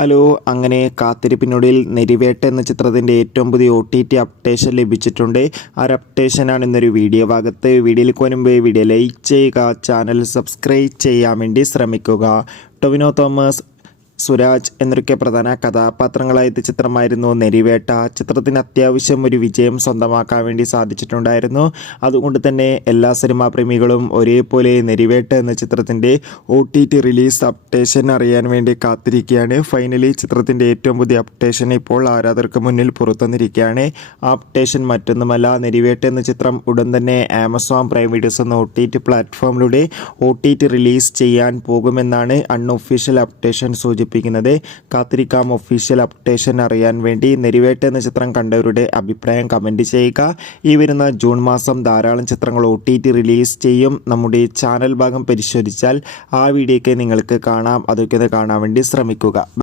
Hello, അങ്ങനെ കാത്തിരിപ്പിനൊടുവിൽ നെരിവേട്ട എന്ന ചിത്രത്തിൻ്റെ ഏറ്റവും പുതിയ OTT അപ്ഡേഷൻ ലഭിച്ചിട്ടുണ്ട്. ആ ഒരു അപ്ഡേഷനാണ് ഇന്നൊരു വീഡിയോ ഭാഗത്ത്. വീഡിയോയിലേക്ക് വരുമ്പോൾ വീഡിയോ ലൈക്ക് ചെയ്യുക, ചാനൽ സബ്സ്ക്രൈബ് ചെയ്യാൻ വേണ്ടി ശ്രമിക്കുക. ടൊവിനോ തോമസ്, സുരാജ് എന്നൊക്കെ പ്രധാന കഥാപാത്രങ്ങളായ ചിത്രമായിരുന്നു നെരിവേട്ട. ചിത്രത്തിന് അത്യാവശ്യം ഒരു വിജയം സ്വന്തമാക്കാൻ വേണ്ടി സാധിച്ചിട്ടുണ്ടായിരുന്നു. അതുകൊണ്ട് തന്നെ എല്ലാ സിനിമാ പ്രേമികളും ഒരേപോലെ നെരിവേട്ട എന്ന ചിത്രത്തിൻ്റെ OTT റിലീസ് അപ്ഡേഷൻ അറിയാൻ വേണ്ടി കാത്തിരിക്കുകയാണ്. ഫൈനലി ചിത്രത്തിൻ്റെ ഏറ്റവും പുതിയ അപ്ഡേഷൻ ഇപ്പോൾ ആരാധകർക്ക് മുന്നിൽ പുറത്തുവന്നിരിക്കുകയാണ്. ആ അപ്ഡേഷൻ മറ്റൊന്നുമല്ല, നെരിവേട്ട എന്ന ചിത്രം ഉടൻ തന്നെ ആമസോൺ പ്രൈം വീഡിയോസ് എന്ന OTT പ്ലാറ്റ്ഫോമിലൂടെ OTT റിലീസ് ചെയ്യാൻ പോകുമെന്നാണ് അൺഒഫീഷ്യൽ അപ്ഡേഷൻ സൂചിപ്പിക്കുന്നത്. കാത്തിരിക്കാം ഒഫീഷ്യൽ അപ്ഡേഷൻ അറിയാൻ വേണ്ടി. നെരിവേട്ട എന്ന ചിത്രം കണ്ടവരുടെ അഭിപ്രായം കമൻറ്റ് ചെയ്യുക. ഈ വരുന്ന ജൂൺ മാസം ധാരാളം ചിത്രങ്ങൾ OTT റിലീസ് ചെയ്യും. നമ്മുടെ ചാനൽ ഭാഗം പരിശോധിച്ചാൽ ആ വീഡിയോയ്ക്ക് നിങ്ങൾക്ക് കാണാം. അതൊക്കെ ഒന്ന് കാണാൻ വേണ്ടി ശ്രമിക്കുക.